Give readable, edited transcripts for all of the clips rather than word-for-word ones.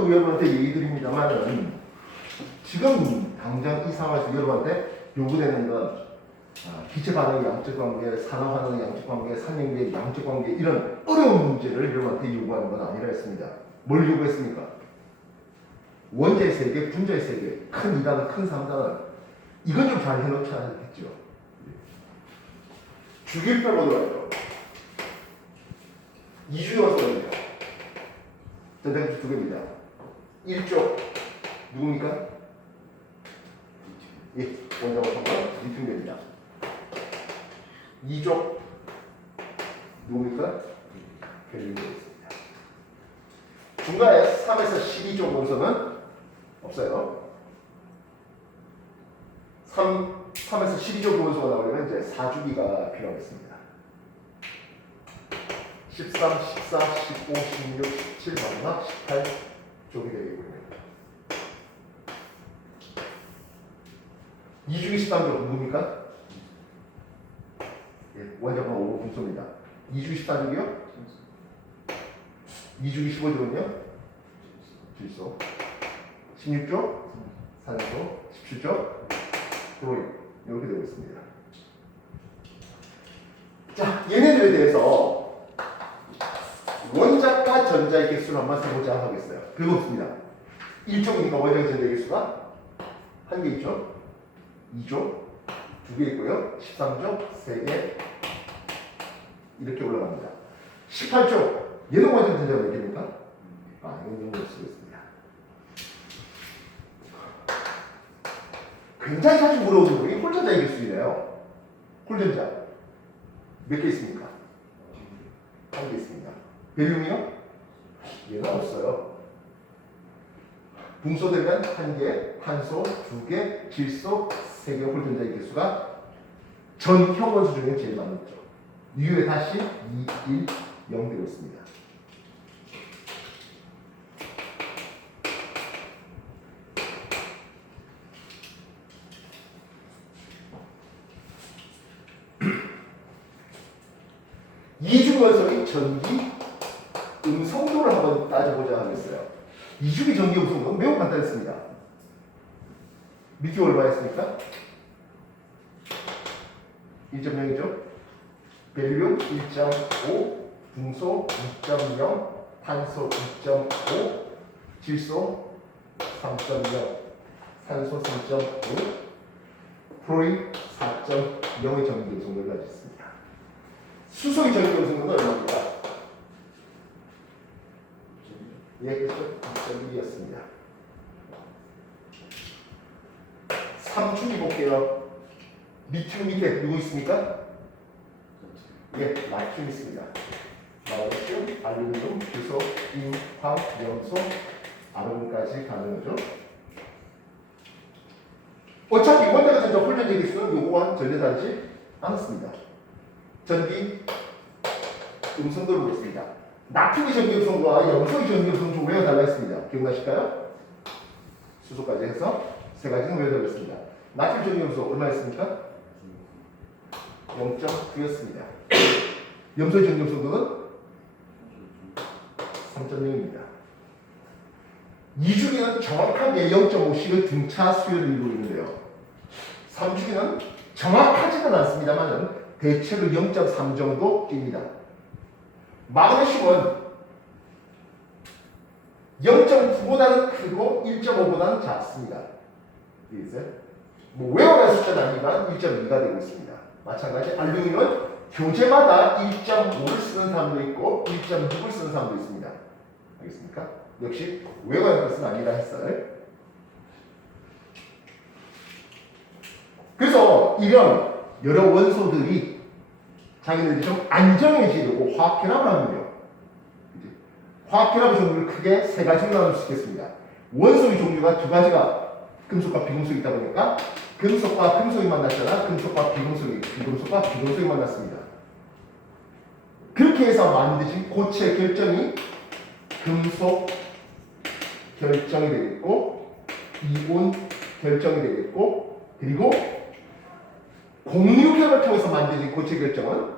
것도 여러분한테 얘기 드립니다만은 지금 당장 이 상황에서 여러분한테 요구되는 건 기체 반응의 양적 관계, 산화 반응의 양적 관계, 산염계의 양적 관계 이런 어려운 문제를 여러분한테 요구하는 건 아니라 했습니다. 뭘 요구했습니까? 원자의 세계, 분자의 세계, 큰 2단원, 큰 3단원 이건 좀 잘 해놓지 않았겠죠. 주기율표 보도록 하죠. 이주의 원소입니다. 전자기수 두 개입니다. 1쪽 누굽니까? 예, 원자와 성분 리튬입니다. 2쪽 누굽니까? 헬륨이 있습니다. 중간에 3에서 12쪽 원소는 없어요. 3에서 12쪽 원소가 나오려면 이제 4주기가 필요하겠습니다. 13, 14, 15, 16, 17, 마지막 18쪽이 되겠군요. 2주기 13쪽 누굽니까? 예, 원자가 5 분소입니다. 2주기 14쪽이요? 2주기 15쪽은요? 질소. 16쪽? 산소. 17쪽? 프로인. 이렇게 되고 있습니다. 자, 얘네들에 대해서 원자과 전자의 개수를 한번 세보자 하겠어요. 별거 없습니다. 1쪽이니까 원자의 전자의 개수가 한 개 있죠? 2조, 2개 있고요. 13조, 3개 이렇게 올라갑니다. 18조, 얘는 원자의 전자가 몇 개입니까? 이건 용어를 쓰고 있습니다. 굉장히 자주 물어보는 분이 홀전자의 개수이래요. 홀전자 몇 개 있습니까? 한 개 있습니다. 벨륨이요? 얘는 없어요. 분소 들면 1개, 탄소 2개, 질소 3개 홀전자의 개수가 전형 원소 중에 제일 많죠. 유에 다시 2, 1, 0 되고 있습니다. 이주기 원소의 전기 음성도를 한번 따져보자 하겠어요. 이주기 전기 음성도는 매우 간단했습니다. 밑이 얼마였습니까? 1.0이죠. 벨륨 1.5, 분소 2.0, 탄소 2.5, 질소 3.0, 산소 3.5, 프로인 4.0의 전기 음성도를 가지고 있습니다. 수소의 전기 음성도는 얼마입니까? 예, 그렇죠. 2.1이었습니다. 3주기 볼게요. 리튬 밑에 누구 있습니까? 예, 나트륨 있습니다. 나트륨, 알루미늄, 규소, 인, 황, 염소, 아르곤까지 가는 거죠. 어차피 원자가 전자 홀전자 개수는 요거와 전혀 다르지 않습니다. 전기 음성도를 보겠습니다. 나트륨의 전기 음성도와 염소의 전기 음성도 왜 달라했습니다. 기억나실까요? 수소까지 해서 세 가지는 왜 달랐습니다. 나트륨 전기 음성 얼마였습니까? 0.9였습니다. 염소의 전기 음성도는 3.0입니다. 이주기는 정확하게 0.5씩의 등차 수열을 이루고 있는데요. 3주기는 정확하지는 않습니다만 대체로 0.3 정도 뜁니다. 마그네슘은 0.9보다는 크고 1.5보다는 작습니다. 이제 뭐 외워야 숫자는 아니지만 1.2가 되고 있습니다. 마찬가지 알루미늄은 교재마다 1.5를 쓰는 사람도 있고 1.6을 쓰는 사람도 있습니다. 알겠습니까? 역시 외워야 할 것은 아니라 했어요. 그래서 이런 여러 원소들이 자기네들이 좀 안정해지려고 화학결합을 하는데요. 화학결합의 종류를 크게 세 가지로 나눌 수 있겠습니다. 원소의 종류가 두 가지가 금속과 비금속이 있다 보니까 금속과 금속이 만났잖아. 금속과 비금속이 만났습니다. 그렇게 해서 만드신 고체 결정이 금속 결정이 되겠고 이온 결정이 되겠고 그리고 공유결을 통해서 만드신 고체 결정은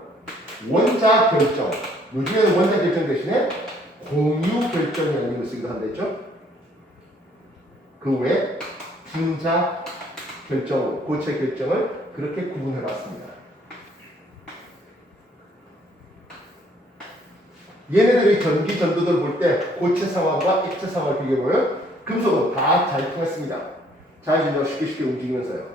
원자 결정. 요즘에는 원자 결정 대신에 공유 결정이라는 이름을 쓰기도 한다 했죠. 그 외에 분자 결정, 고체 결정을 그렇게 구분해 봤습니다. 얘네들의 전기 전도들 볼 때 고체 상황과 액체 상황을 비교해 보면 금속은 다 잘 통했습니다. 자유전자가 쉽게 움직이면서요.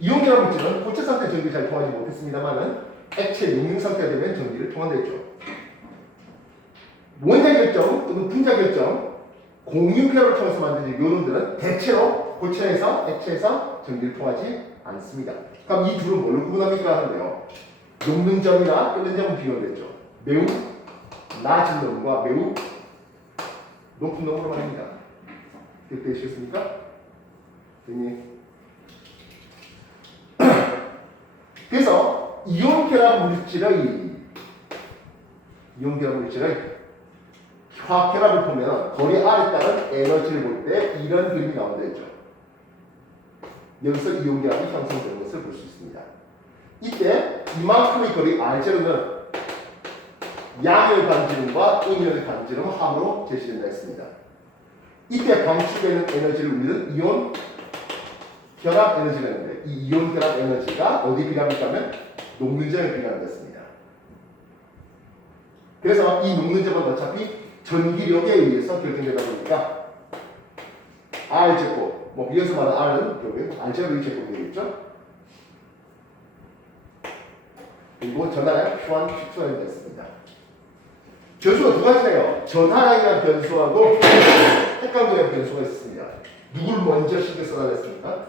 이온결합 물질은 고체 상태 전기 잘 통하지 못했습니다만은 액체 용융 상태가 되면 전기를 통한다했죠. 원자 결정 또는 분자 결정, 공유결합을 통해서 만든 이온들은 대체로 고체에서 액체에서 전기를 통하지 않습니다. 그럼 이 둘은 뭘로 구분합니까 하는데요. 녹는 점이나 끓는 점은 비교됐죠. 매우 낮은 놈과 매우 높은 놈으로 말입니다. 기억되시겠습니까? 그래서 이온 결합 물질의 화학 결합을 보면 거리 R에 따른 에너지를 볼 때 이런 그림이 나온다 했죠. 여기서 이온 결합이 형성되는 것을 볼 수 있습니다. 이때 이만큼의 거리 R0는 양을 반지름과 음연을 반지름 함으로 제시된다 했습니다. 이때 방출되는 에너지를 우리는 이온 결합 에너지가 있는데 이 이온 결합 에너지가 어디 비례합니까 하면 녹는 점에 비례한다 했습니다. 그래서 이 녹는 점은 어차피 전기력에 의해서 결정되다 보니까 R제곱, 뭐 위에서 말하는 R은 결국에 R제곱의 제곱이 되겠죠. 그리고 전하량 Q1, Q2가 됐습니다. 변수가 두 가지네요. 전하량이라는 변수하고 핵강도라는 변수가 있습니다. 누굴 먼저 신경 쏟아냈습니까?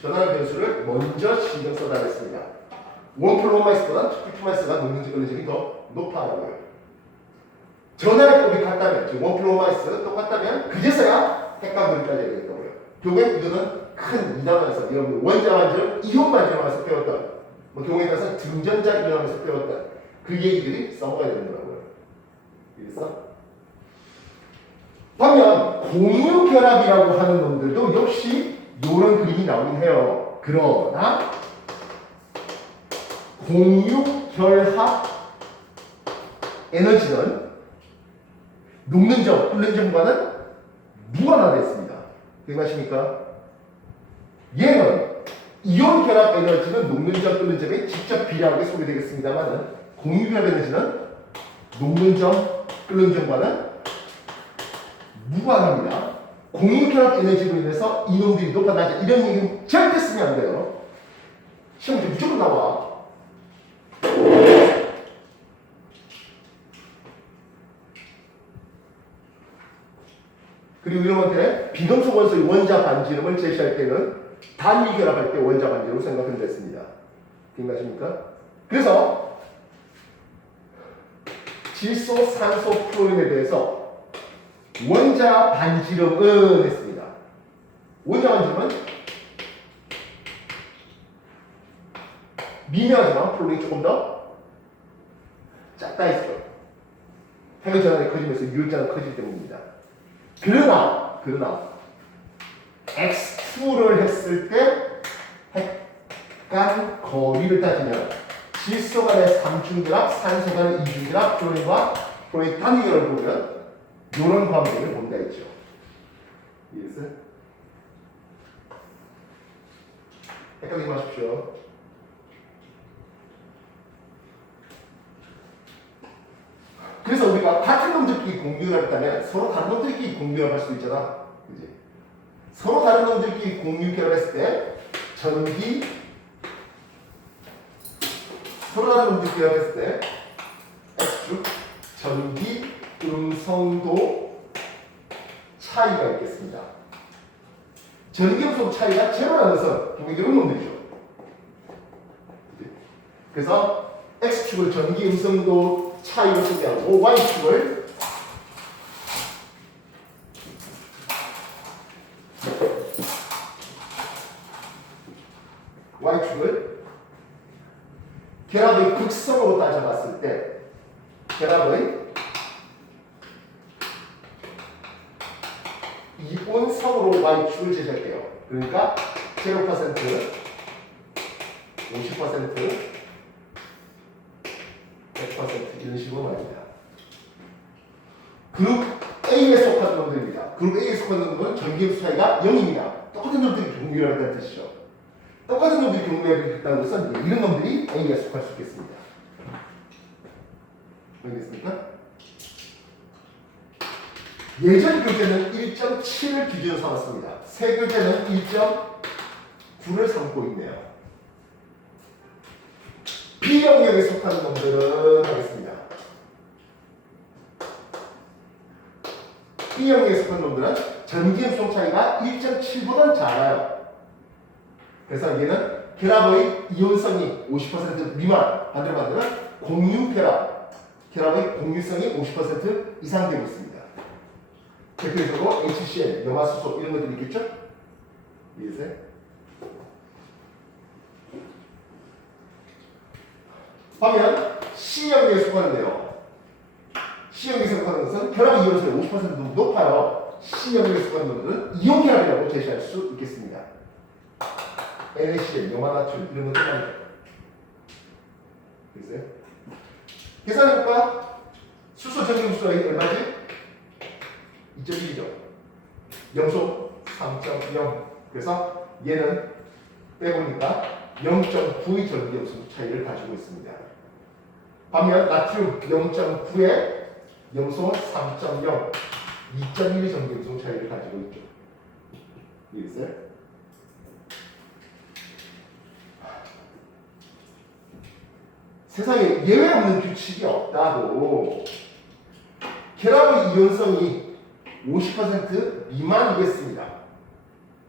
전하량 변수를 먼저 신경 쏟아냈습니다. 1플로마이스보다 2플로마이스가 녹는 걸리점이 더 높아라고요. 전하량 곱이 같다면, 즉 1플로마이스 똑같다면 그제서야 핵강도를 따져야 되겠다고요. 결국엔 이거는 큰 이단원에서 여러분 원자 반지름, 이온 반지름에서 배웠던 경우에 따라서 등전자 이론에서 배웠던 그 얘기들이 써먹어야 되는 거라고요. 그래서 반면 공유결합이라고 하는 놈들도 역시 이런 그림이 나오긴 해요. 그러나 공유결합 에너지는 녹는 점, 끓는 점과는 무관하다 했습니다. 기억하십니까? 얘는 이온 결합 에너지는 녹는 점, 끓는 점에 직접 비례하게 소개되겠습니다만은 공유결합 에너지는 녹는 점, 끓는 점과는 무관합니다. 공유결합 에너지로 인해서 이놈들이 높아 낮아 이런 얘기는 절대 쓰면 안 돼요. 시험에 무조건 나와. 그리고 여러분한테 비금속 원소의 원자 반지름을 제시할 때는 단위 결합할 때 원자 반지름을 생각하면 됐습니다. 기억나십니까? 그래서 질소, 산소, 플로린에 대해서 원자 반지름은 했습니다. 원자 반지름은 미묘하지만 플로린이 조금 더 작다 했어요. 핵의 전환이 커지면서 유효자는 커지기 때문입니다. 그러나 X2를 했을 때 핵간 거리를 따지면 질소 간의 3중결합, 산소 간의 2중결합, 플로린과 플로린 단위결을 보면 이런 관계를 본다 했죠. 이해했어요? 헷갈리지 마십시오. 그래서 우리가 같은 놈들끼리 공유를 했다면 서로 다른 놈들끼리 공유를 할 수도 있잖아. 그지? 서로 다른 놈들끼리 공유 결합했을 때 서로 다른 놈들끼리 결합했을 때 X축 전기 음성도 차이가 있겠습니다. 전기 음성 차이가 제로라는 것은 결국 이런 놈들이죠. 그래서 X축을 전기 음성도 차이로 소개하고 Y축을 결합의 극성으로 따져봤을 때 결합의 이온성으로 Y축을 제시할게요. 그러니까 0%, 50%, 100% 이런 식으로 말입니다. 그룹 A에 속한 놈들입니다. 그리고 A에 속한 놈들은 전기함수 차이가 0입니다. 똑같은 놈들이 경우결합이라는 뜻이죠. 똑같은 놈들이 경우결합이라는 것은 이런 놈들이 A에 속할 수 있겠습니다. 알겠습니까? 예전 교재는 1.7을 기준으로 삼았습니다. 새 교재는 1.9를 삼고 있네요. B영역에 속하는 놈들은 하겠습니다. B영역에 속한 놈들은 전기음수 차이가 1.7보다는 작아요. 그래서 얘는 결합의 이온성이 50% 미만, 반대로 만들면 공유 결합의 공유성이 50% 이상 되고 있습니다. 대표적으로 HCl, 염화수소 이런 것들이 있겠죠? 이해하세요? 하면 C형에 속하는데요. C형에 속하는 것은 결합 이온성이 50% 높아요. C형에 속하는 것들은 이온 결합이라고 제시할 수 있겠습니다. NaCl, 염화나트륨 이런 것들 많이 됐어요? 계산해볼까? 수소 전기음수가 얼마지? 2.1이죠. 염소 3.0. 그래서 얘는 빼보니까 0.9의 전기음수 차이를 가지고 있습니다. 반면 나트륨 0.9에 염소 3.0, 2.1의 전기음수 차이를 가지고 있죠. 이해했어요? 세상에 예외 없는 규칙이 없다고. 결합의 이온성이 50% 미만이겠습니다.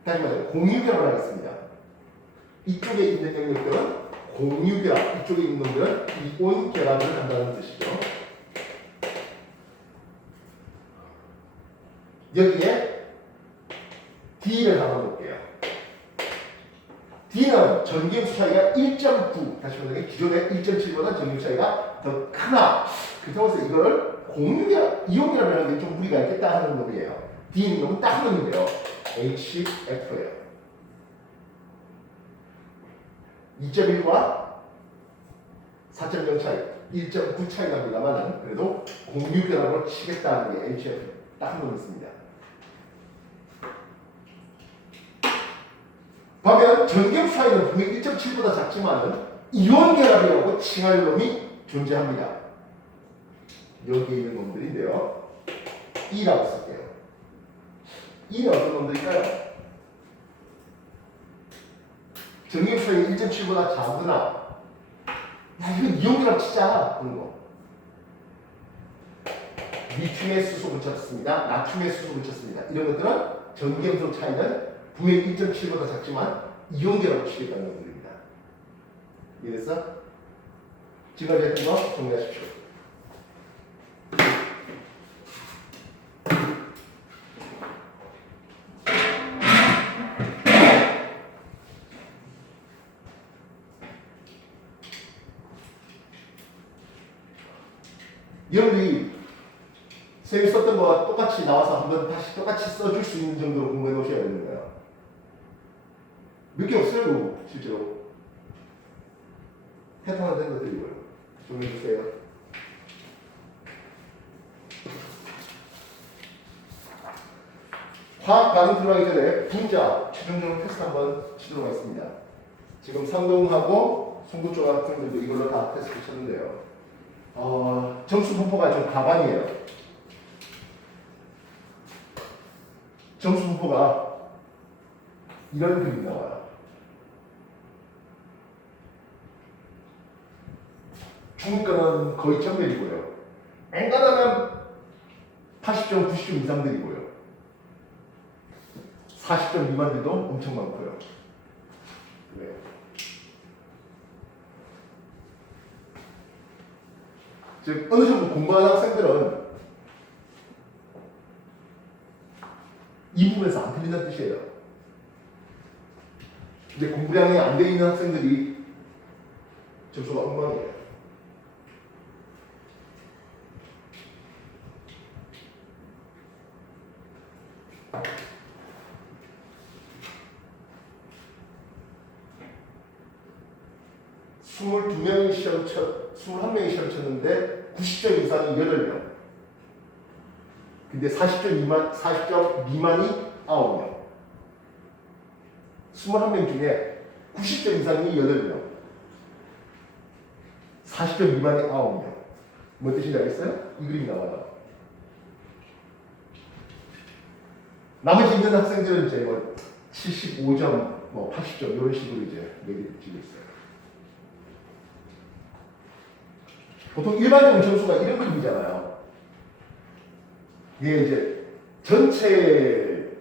다시 말해 공유결합을 하겠습니다. 이쪽에 있는 영역들은 공유결합, 이쪽에 있는 놈들은 이온 결합을 한다는 뜻이죠. 여기에 D를 한번 볼게요. D는 전기음수 차이가 1.9, 다시 말해 기존의 1.7보다 전기음수 차이가 더 크나. 그렇다고 해서 이거를 공유결합, 이온결합이라는 게 좀 무리가 있겠다 하는 놈이에요. D는 놈은 딱 하는 놈이에요. HF예요. 2.1과 4.0 차이, 1.9 차이 납니다만은 그래도 공유결합으로 치겠다는 게 HF 딱 한 놈 있습니다. 반면 전기음수 차이는 분명히 1.7보다 작지만은 이온결합이라고 칭할 놈이 존재합니다. 여기에 있는 놈들인데요. E라고 쓸게요. E는 어떤 놈들일까요? 전기음수 차이 1.7보다 작으나 야 이거 이온결합 치자 그런 거. 리튬에 수소 붙였습니다. 나트륨에 수소 붙였습니다. 이런 것들은 전기음수 차이는 분명히 1.7보다 작지만 이온결합을 치겠다는 것들입니다. 이해됐어? 지금까지 했던 거 정리하십시오. 여러분들이 선생님이 썼던 거와 똑같이 나와서 한번 다시 똑같이 써줄 수 있는 정도로 공부해 놓으셔야 되는 거예요. 몇 개 없어요, 실제로. 패턴화 된 것들이고요. 정리해 주세요. 화학 반응 들어가기 전에 분자 최종적으로 테스트 한번 치도록 하겠습니다. 지금 상동하고 송구조 학생들도 이걸로 다 테스트 쳤는데요. 점수 분포가 좀 가반이에요. 점수 분포가 이런 그림이 나와요. 중위권은 거의 전멸이고요. 엔간하면 80점, 90점 이상들이고요. 40점 미만들도 엄청 많고요. 네. 즉 어느 정도 공부하는 학생들은 이 부분에서 안 틀린다는 뜻이에요. 근데 공부량이 안 돼 있는 학생들이 점수가 엉망이에요. 스물두 명이 21명이 시험 쳤는데 90점 이상이 8명. 근데 40점 미만이 9명. 21명 중에 90점 이상이 8명. 40점 미만이 9명. 뭔 뜻인지 알겠어요? 이 그림이 나와요. 나머지 있는 학생들은 이제 뭐 75점, 뭐 80점 이런 식으로 이제 매기를 붙이고 있어요. 보통 일반적인 점수가 이런 그림이잖아요. 이게 이제 전체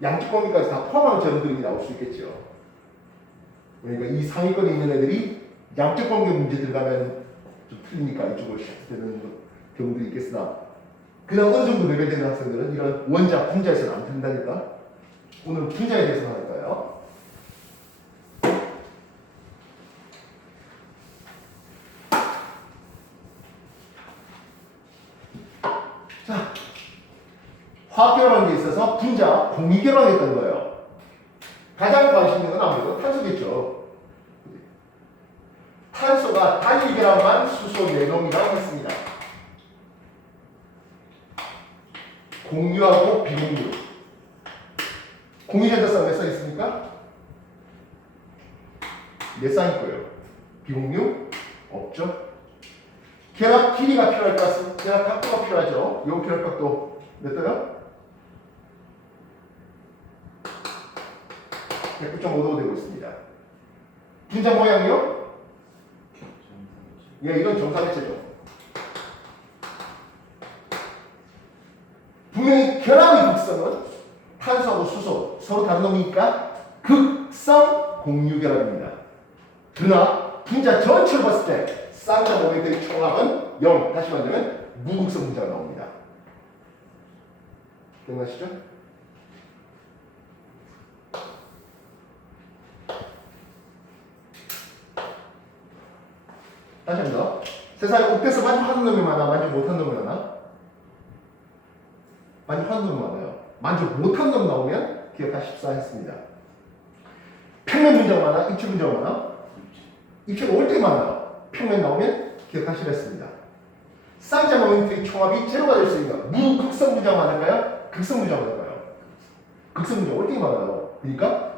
양쪽 범위까지 다 포함한 저런 그림이 나올 수 있겠죠. 그러니까 이 상위권에 있는 애들이 양쪽 범위 문제 들어가면 좀 틀리니까 이쪽으로 샥 되는 경우도 있겠으나 그냥 어느 정도 레벨 되는 학생들은 이런 원자, 분자에서는 안 틀린다니까. 오늘 분자에 대해서 할 거예요. 자, 화학결합에 있어서 분자 공유결합했던 거예요. 가장 관심 있는 건 아무래도 탄소겠죠. 탄소가 단일결합만 수소 4놈이라고 했습니다. 공유하고 비공유. 공유전자쌍 몇 쌍 있습니까? 4쌍 있고요. 비공유 없죠. 결합 길이가 필요할 것 같습니다. 결합 각도가 필요하죠. 요 결합 각도 몇 도요? 109.5도 되고 있습니다. 분자 모양이요? 예, 이건 정사각체죠. 분명히 결합의 극성은 탄소하고 수소 서로 다른 놈이니까 극성 공유결합입니다. 그러나 분자 전체를 봤을 때 쌍자 모멘트의 총합은 0. 다시 말하면 무극성 분자가 나옵니다. 기억나시죠? 다시 한번 세상에 옥대서 만족하는 놈이 많아, 만족 못하는 놈이 많아? 만족하는 놈이 많아요. 만족 못하는 놈 나오면 기억하십사 했습니다. 평면 분자가 많아? 입체 분자가 많아? 입체가 올 때 많아. 평면 나오면 기억하시라 했습니다. 쌍자 모멘트의 총합이 제로가 될 수 있는 무극성 분자가 많을까요? 극성 분자가 많을까요? 극성 분자가 올 때 많아요. 그러니까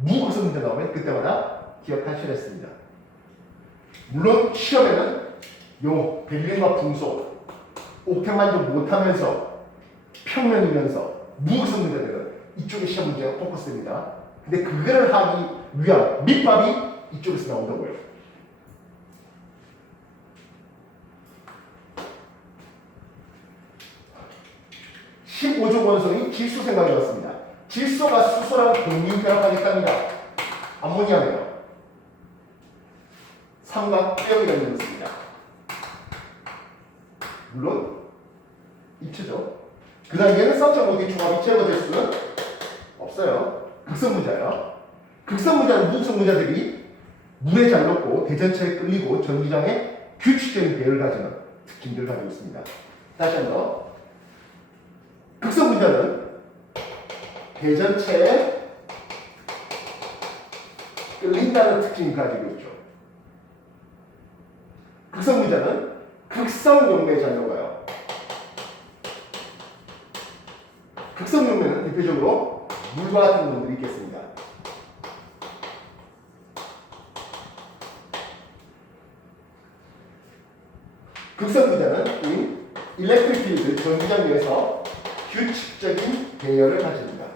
무극성 분자 나오면 그때마다 기억하시라 했습니다. 물론 시험에는 요 벨륨과 풍속 옥텟 만족 못하면서 평면이면서 무극성 문제들은 이쪽에 시험 문제가 포커스됩니다. 근데 그거를 하기 위한 밑밥이 이쪽에서 나온다고요. (15조) 원소인 질소 생각해 봤습니다. 질소가 수소랑 공유 결합하겠답니다. 암모니아네요. 삼각형이라는 것을 씁니다. 물론 입체죠. 그 단계는 쌍자 모멘트의 총합이 제로가 될 수는 없어요. 극성 분자예요. 극성 분자는 무극성 분자들이 물에 잘 녹고 대전체에 끌리고 전기장에 규칙적인 배열을 가지는 특징들을 가지고 있습니다. 다시 한번 극성 분자는 대전체에 끌린다는 특징을 가지고 있죠. 극성 분자는 극성 용매에 잘 녹아요. 극성 용매는 대표적으로 물과 같은 놈들이 있겠습니다. 극성 분자는 이 일렉트릭 필드 전기장 내에서 규칙적인 배열을 가집니다.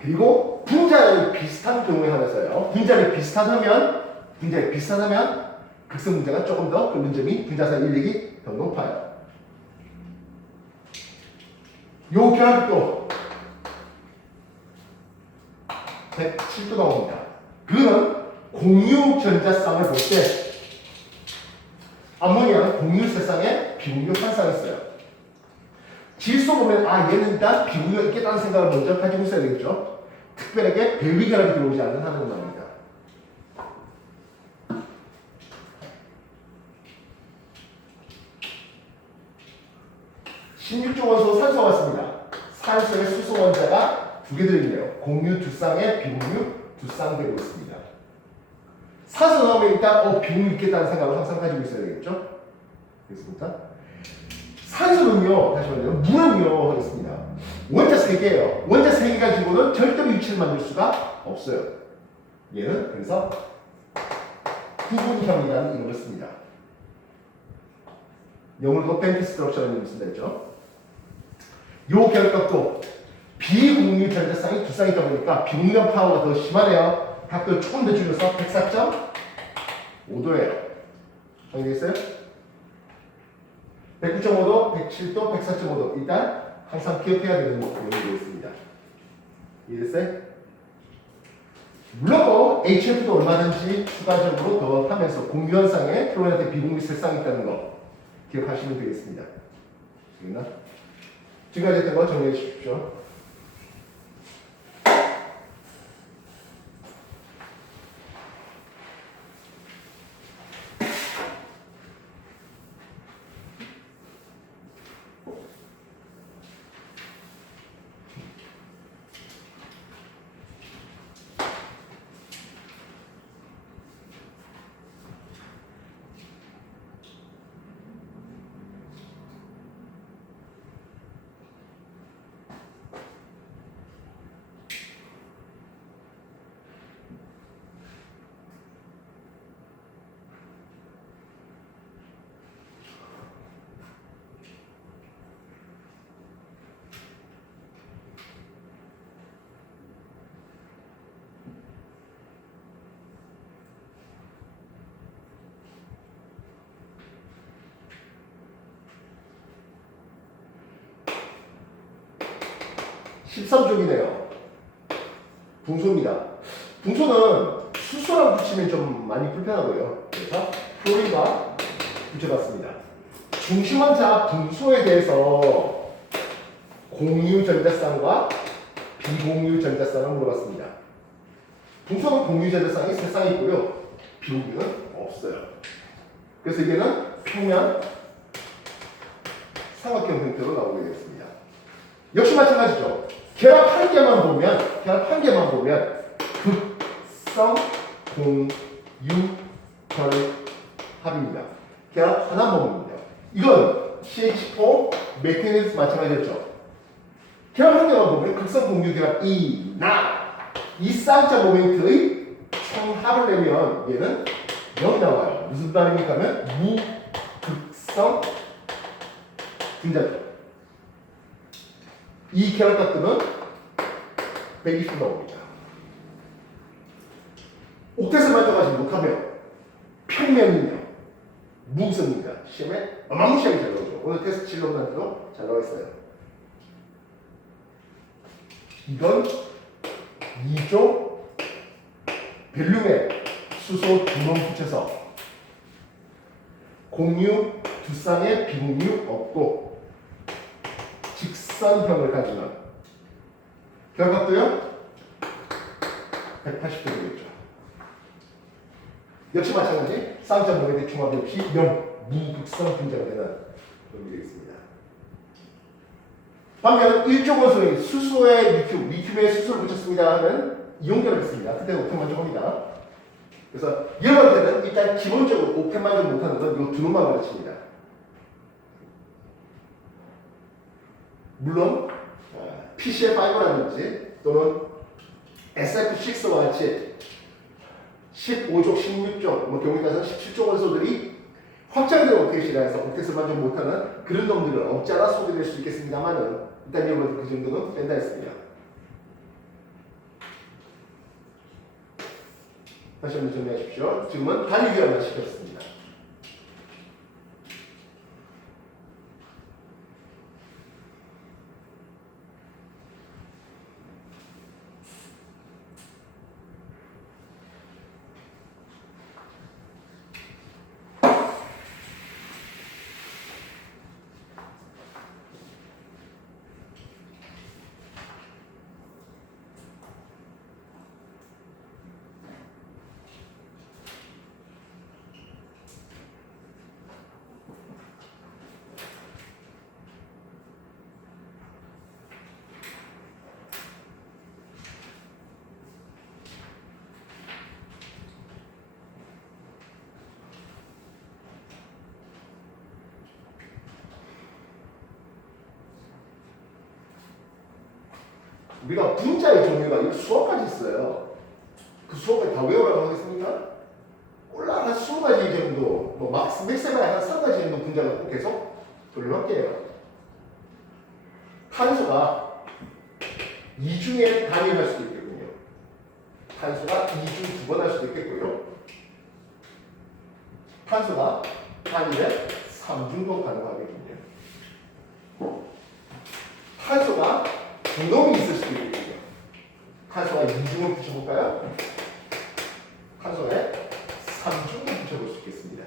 그리고 분자를 비슷한 경우에 한해서요. 분자에 비슷하다면 극성 분자가 조금 더 끓는 점이 분자사 인력이 더 높아요. 요 결합도 107도 나옵니다. 그거는 공유 전자쌍을 볼 때 암모니아는 공유 세쌍에 비공유 한 쌍 있어요. 질소 보면 얘는 일단 비공유가 있겠다는 생각을 먼저 가지고 있어야 되겠죠. 특별하게 배위 결합이 들어오지 않는 한은 말입니다. 16조 원소 산소가 왔습니다. 산소의 수소 원자가 2개 들어있네요. 공유 2쌍에 비공유 2쌍 되고 있습니다. 산소 나오면 일단 비공유 있겠다는 생각을 항상 가지고 있어야 되겠죠. 그래서부터 산소는요, 다시 말해요. 물은요, 하겠습니다. 원자 3개예요. 원자 3개 가지고는 절대로 유체를 만들 수가 없어요. 얘는 그래서 구분형이라는 이름을 씁니다. 영어로 벤트 스트럭처라는 이름을 쓴다 했죠. 요 결합도 비공유 전자쌍이 두 쌍이다 보니까 비공유 파워가 더 심하네요. 각도를 조금 더 줄여서 104.5도예요. 정리됐어요? 109.5도, 107도, 104.5도. 일단 항상 기억해야 되는 내용이 되겠습니다. 이해됐어요? 물론 HF도 얼마든지 추가적으로 더 하면서 공유현상에 플로렌트 비공유 세 쌍이 있다는 거 기억하시면 되겠습니다. 됐나? 지금까지 했던 거 정리해 주십시오. (13쪽이네요) 붕소입니다. 붕소는 수소랑 붙이면 좀 많이 불편하고요. 그래서 플로린과 붙여봤습니다. 중심원자 붕소에 대해서 공유 전자쌍과 비공유 전자쌍을 물어봤습니다. 붕소는 공유 전자쌍이 3쌍이 있고요. 비공유는 없어요. 그래서 이게는 평면 삼각형 형태로 나오게 되겠습니다. 역시 마찬가지죠. 결합 한 개만 보면 극성 공유 결합입니다. 결합 하나 보면 돼요. 이건 CH4 메커니즘 마찬가지였죠. 결합 한 개만 보면 극성 공유 결합 이 쌍자 모멘트의 총합을 내면 얘는 0이 나와요. 무슨 말입니까? 하면 무극성 등자죠. 이 결합값들은 120 나옵니다. 옥텟을 만져가지 못하면 평면이며 무극성입니다. 시험에 어마무시하게 잘 나오죠. 오늘 테스트 진로분한테도 잘 나와 있어요. 이건 2조 벨륨에 수소 2놈 붙여서 공유 두 쌍의 비공유 없고 직선형을 가지는 결합도요 180도 되겠죠. 역시 마찬가지 쌍자 모멘트 중합 역시 0 무극성 분자가 되는 그런 게 되겠습니다. 반면 일조 원소인 수소에 리튬에 수소를 붙였습니다 하면 이온결을 했습니다. 그때 옥텐 만족합니다. 그래서 이럴 때는 일단 기본적으로 옥텐 만족 못하는 건 이 두 놈만 가르칩니다. 물론 PCl5라든지 또는 SF6와 같이 15족, 16족, 뭐 경우에 따라서 17족 원소들이 확장된 옥텟이라서 옥텟을 만족 못하는 그런 놈들을 없자라 소개될 수 있겠습니다만은 일단 여러분 그 정도는 뺀다 했습니다. 다시 한번 정리하십시오. 지금은 단위결합만 시켰습니다. 우리가 분자의 종류가 이 수억까지 있어요. 그 수억까지 다 외우라고 하겠습니까? 올라 한 20가지 정도, 뭐 맥스가 한 3가지 정도 분자가 꼭 계속 돌려갈게요. 탄소가 이중에 단위할 수도 있겠군요. 탄소가 이중 2번 할 수도 있겠고요. 탄소가 단위에 3중도 가능하겠군요. 탄소가 분홍이 있을 수도 있겠군요. 탄소가 2중을 붙여볼까요? 탄소에 3중을 붙여볼 수 있겠습니다.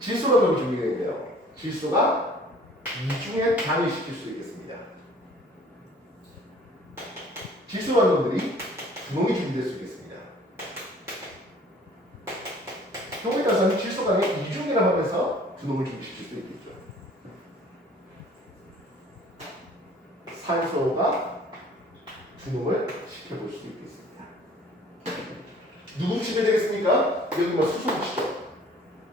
질소가 좀 중요해요. 질소가 2중에 단위시킬 수 있겠습니다. 질소 반응들이 분홍이 준비될 수 있겠습니다. 경우에 따라서는 질소 간에 2중이라고 하면서 분홍을 준비시킬 수 있겠죠. 산소가 분홍을 시켜볼 수 있겠습니다. 누구 붙이면 되겠습니까? 여기 뭐 수소 붙이죠.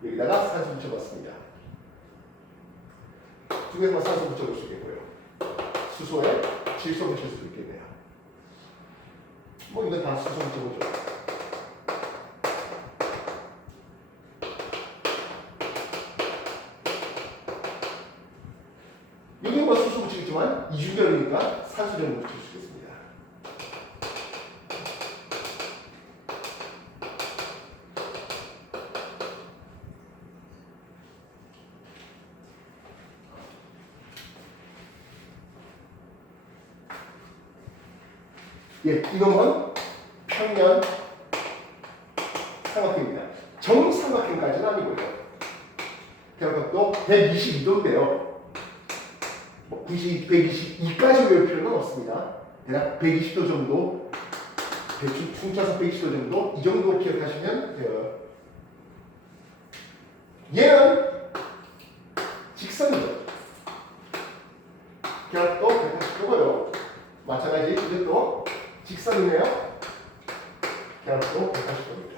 여기다가 산소 붙여봤습니다. 두 개만 산소 붙여볼 수 있겠고요. 수소에 질소 붙일 수 있겠네요. 뭐 이건 다 수소 붙여보죠. 여기 뭐 수소 붙이겠지만 이중결이니까 산소전을 붙일 수 있겠습니다. 예, 이놈은 평면 삼각형입니다. 정삼각형까지는 아니고요. 대각도 122도인데요. 122까지 외울 필요는 없습니다. 대략 120도 정도, 대충 퉁쳐서 120도 정도, 이 정도 기억하시면 돼요. 얘는 직선이죠. 대각도 180도고요. 마찬가지 이것도 직선이네요. 대각도 180도입니다.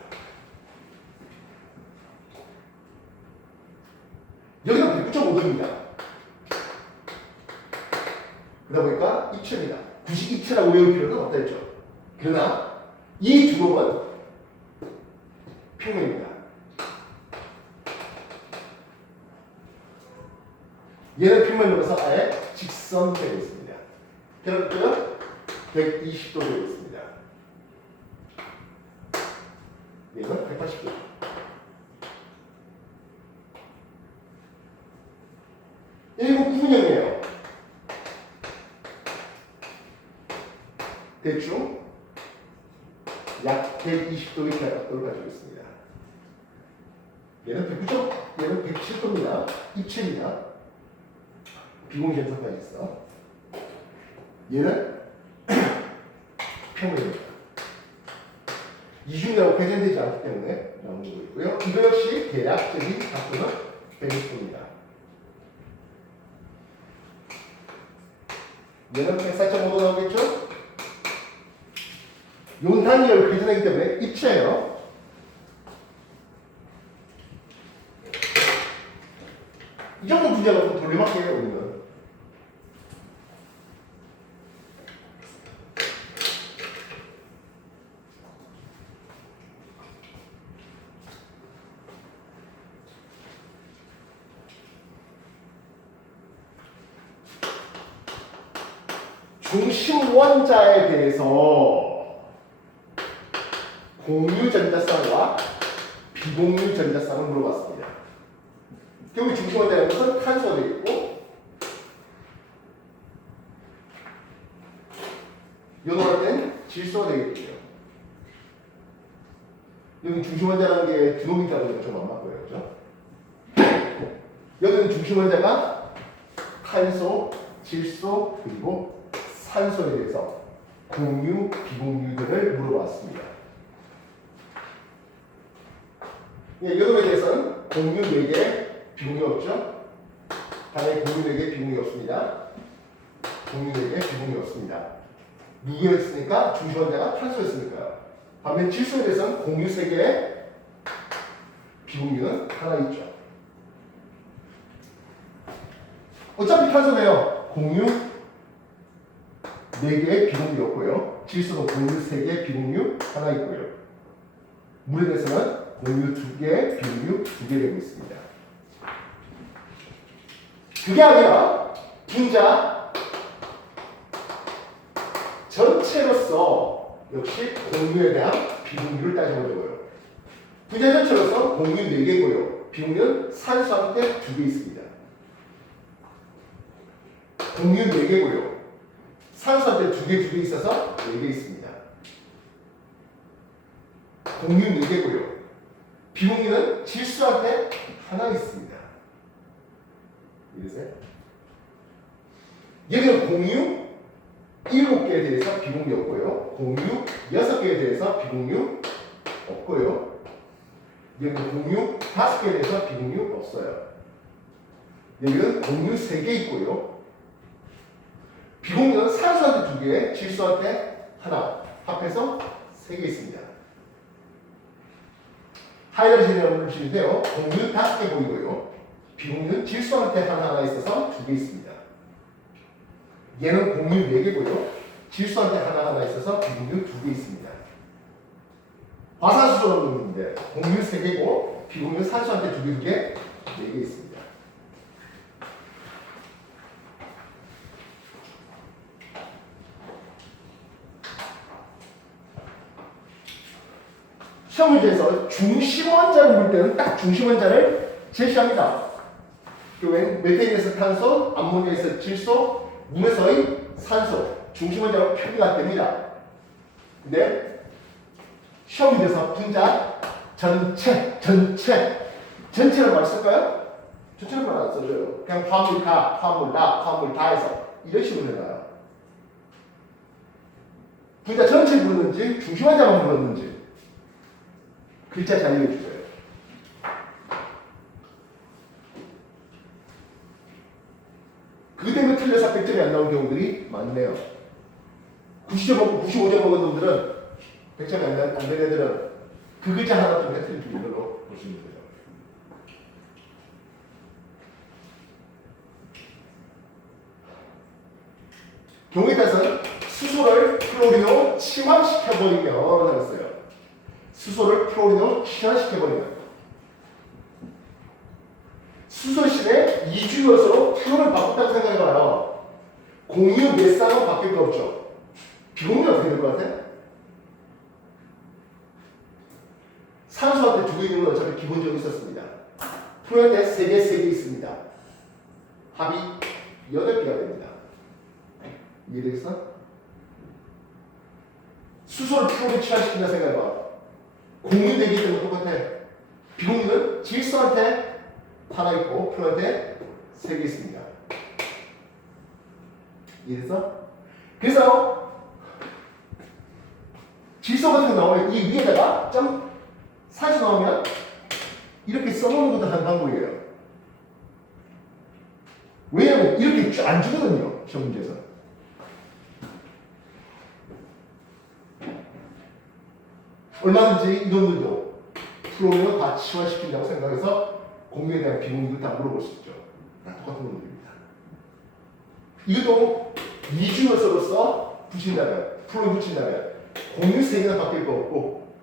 여기는 109.5도입니다. 그러다 보니까 입체입니다. 굳이 입체라고 외울 필요는 없다 했죠. 그러나 이 주먹은 평면입니다. 얘는 평면으로서 아예 직선되어 있습니다. 대각도는 120도 되어 있습니다. 얘는 180도. 일곱 구분형이에요. 대충 약 120도의 대각도를 가지고 있습니다. 얘는 109점, 얘는 107도입니다. 입체입니다. 비공전선까지 있어. 얘는 평면입니다. 이중이라고 배제되지 않기 때문에 나오는 거고요. 이거 역시 대략적인 각도는 120도입니다. 얘는 104.5도 나오겠죠? 용 단위를 배제하기 때문에 입체예요. 이 정도 분야가 좀 돌려막기예요, 우리는. 중심 원자에 대해서 공유 전자쌍과 비공유 전자쌍을 물어봤습니다. 여기 중심 원자라는 것은 탄소가 되겠고, 요노할 땐 질소가 되겠죠. 여기 중심 원자라는 게 주놈이 있다고 하면 좀 안 맞고요, 그죠? 여기는 중심 원자가 탄소, 질소, 그리고 산소에 대해서 공유, 비공유들을 물어봤습니다. 예, 요놈에 대해서는 공유 4개, 비공유 없죠? 당연히 공유 4개, 비공유 없습니다. 공유 4개, 비공유 없습니다. 누구였으니까? 중심 원자가 탄소였으니까요. 반면 질소에 대해서는 공유 3개, 비공유는 하나 있죠. 어차피 탄소네요. 공유 4개의 비공유였고요. 질소는 공유 3개, 비공유 하나 있고요. 물에 대해서는 공유 2개, 비공유 2개 되고 있습니다. 그게 아니라 분자 전체로서 역시 공유에 대한 비공유를 따져보자고요. 분자 전체로서 공유 4개고요. 비공유는 산소한테 2개 있습니다. 공유 4개고요. 산소한테 2개 있어서 4개 있습니다. 공유 4개고요. 비공유는 질소한테 하나 있습니다. 이해되세요? 여기는 공유 7개에 대해서 비공유 없고요. 공유 6개에 대해서 비공유 없고요. 여기는 공유 5개에 대해서 비공유 없어요. 여기는 공유 3개 있고요. 비공유는 산소한테 2개, 질소한테 하나, 합해서 3개 있습니다. 하이드로젠 여러분을 보시는데요. 공유 5개 보이고요. 비공유는 질소한테 하나 있어서 2개 있습니다. 얘는 공유 4개고요. 질소한테 하나 있어서 비공유 2개 있습니다. 화산수소는 공유 3개고 비공유 산소한테 2개, 4개 있습니다. 시험 문제에서 중심원자를 볼 때는 딱 중심원자를 제시합니다. 메테인에서 탄소, 암모니아에서 질소, 물에서의 산소, 중심원자로 표기가 됩니다. 근데 시험 문제에서 분자 전체를 말 쓸까요? 전체를 말 안 써줘요. 그냥 화물 다 해서 이런 식으로 해놔요. 분자 전체를 부르는지 중심원자만 부르는지 글자 잘 읽어주세요. 그 때문에 틀려서 100점이 안 나온 경우들이 많네요. 90점 먹고 95점 먹은 놈들은 100점이 안 되는 애들은 그 글자 하나 때문에 틀린 걸로 보시면 돼요. 경우에 따라서는 수소를 플로리노 치환시켜버리면 하였어요. 수소를 플로리노 치환시켜버리면 수소실의 이주 요소로 플로를 바꿨다고 생각해봐요. 공유 몇 쌍은 바뀔 거 없죠. 비공유는 어떻게 될 것 같아? 산소한테 2개 있는 건 어차피 기본적으로 있었습니다. 플로한테 3개 있습니다. 합이 8개가 됩니다. 이해되겠어? 수소를 플로로 치환시킨다 생각해봐. 공유 4개 때문에 똑같아. 비공유는 질소한테 하나 있고 플로한테 3개 있습니다. 이해됐어? 그래서 질소 같은 거 나오면 이 위에다가 점 산소 나오면 이렇게 써놓는 것도 한 방법이에요. 왜냐하면 이렇게 안 주거든요. 시험 문제에서. 얼마든지 이놈들도 플로리노 다 치환시킨다고 생각해서 공유에 대한 비공유를 다 물어볼 수 있죠. 똑같은 놈들입니다. 이것도 이주 요소로서 붙인다면, 플로리노 붙인다면 공유 3개는 바뀔 거 없고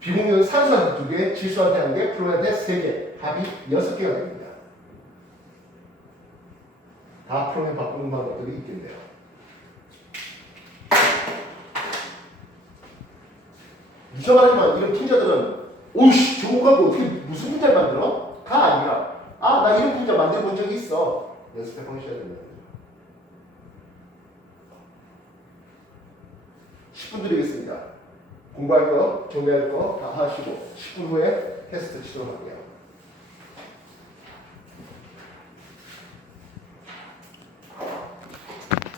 비공유는 산소한테 2개, 질소한테 1개, 플로리노한테 3개, 합이 6개가 됩니다. 다 플로리노 바꾸는 방법들이 있겠네요. 유쳐가지만 이런 팀자들은 오이씨 저거 갖고 어떻게 무슨 분자를 만들어? 가 아니라 나 이런 분자 만들어 본 적이 있어. 연습해 보셔야 됩니다. 10분 드리겠습니다. 공부할 거, 정리할 거 다 하시고 10분 후에 테스트 시도할게요.